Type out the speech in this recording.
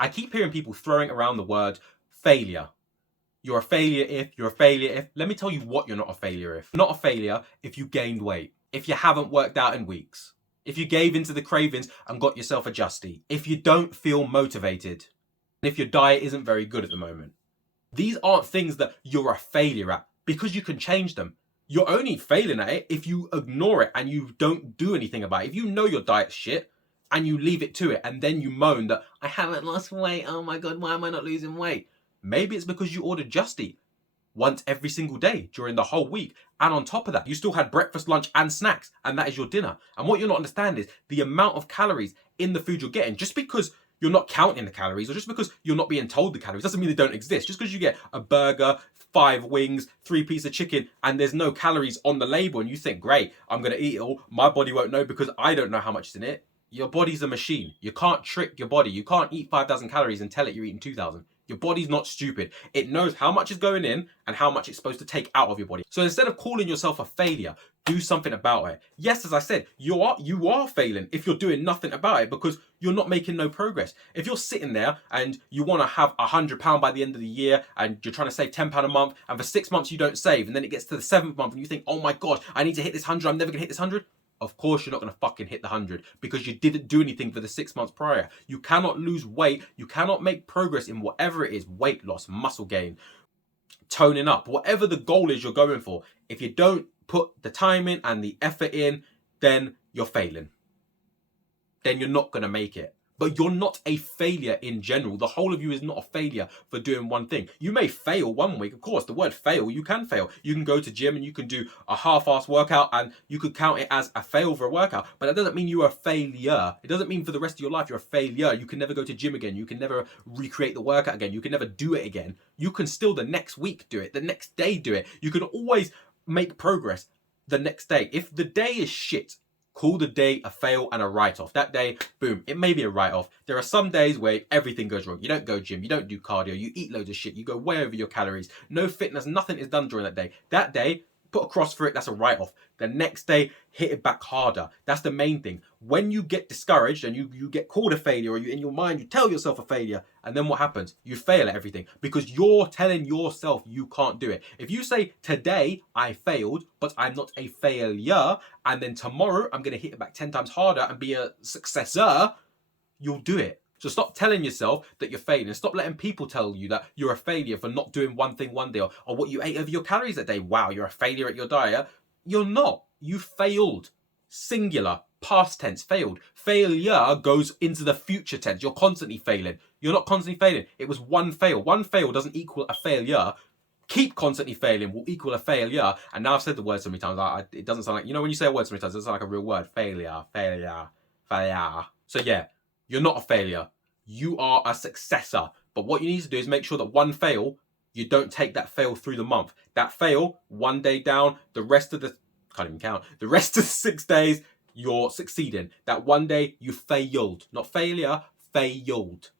I keep hearing people throwing around the word failure. You're a failure if, you're a failure if. Let me tell you what you're not a failure if. You're not a failure if you gained weight, if you haven't worked out in weeks, if you gave into the cravings and got yourself a Justy, if you don't feel motivated, and if your diet isn't very good at the moment. These aren't things that you're a failure at because you can change them. You're only failing at it if you ignore it and you don't do anything about it. If you know your diet's shit and you leave it to it and then you moan that I haven't lost weight, oh my God, why am I not losing weight? Maybe it's because you ordered Just Eat once every single day during the whole week. And on top of that, you still had breakfast, lunch, and snacks, and that is your dinner. And what you're not understanding is the amount of calories in the food you're getting. Just because you're not counting the calories, or just because you're not being told the calories, doesn't mean they don't exist. Just because you get a burger, 5 wings, 3 pieces of chicken, and there's no calories on the label, and you think, great, I'm going to eat it all, my body won't know because I don't know how much is in it. Your body's a machine. You can't trick your body. You can't eat 5,000 calories and tell it you're eating 2,000. Your body's not stupid. It knows how much is going in and how much it's supposed to take out of your body. So instead of calling yourself a failure, do something about it. Yes, as I said, you are failing if you're doing nothing about it because you're not making no progress. If you're sitting there and you want to have £100 by the end of the year and you're trying to save £10 a month and for 6 months you don't save and then it gets to the 7th month and you think, oh my gosh, I need to hit this 100, I'm never going to hit this 100. Of course you're not going to fucking hit the 100 because you didn't do anything for the 6 months prior. You cannot lose weight. You cannot make progress in whatever it is, weight loss, muscle gain, toning up, whatever the goal is you're going for. If you don't put the time in and the effort in, then you're failing. Then you're not going to make it. But you're not a failure in general. The whole of you is not a failure for doing one thing. You may fail one week. Of course, the word fail, you can fail. You can go to gym and you can do a half-assed workout and you could count it as a fail for a workout. But that doesn't mean you're a failure. It doesn't mean for the rest of your life you're a failure. You can never go to gym again. You can never recreate the workout again. You can never do it again. You can still the next week do it. The next day do it. You can always make progress the next day. If the day is shit, call the day a fail and a write-off. That day, boom, it may be a write-off. There are some days where everything goes wrong. You don't go gym, you don't do cardio, you eat loads of shit, you go way over your calories, no fitness, nothing is done during that day. That day, put a cross for it, that's a write-off. The next day, hit it back harder. That's the main thing. When you get discouraged and you get called a failure, or you in your mind, you tell yourself a failure, and then what happens? You fail at everything because you're telling yourself you can't do it. If you say, today I failed, but I'm not a failure, and then tomorrow I'm going to hit it back 10 times harder and be a successor, you'll do it. So stop telling yourself that you're failing. Stop letting people tell you that you're a failure for not doing one thing one day or what you ate over your calories that day. Wow, you're a failure at your diet. You're not. You failed. Singular. Past tense. Failed. Failure goes into the future tense. You're constantly failing. You're not constantly failing. It was one fail. One fail doesn't equal a failure. Keep constantly failing will equal a failure. And now I've said the word so many times, it doesn't sound like, you know, when you say a word so many times, it doesn't sound like a real word. Failure. So yeah. You're not a failure. You are a successor. But what you need to do is make sure that one fail, you don't take that fail through the month. That fail, one day down, the rest of the, can't even count, the rest of the 6 days, you're succeeding. That one day you failed. Not failure, failed.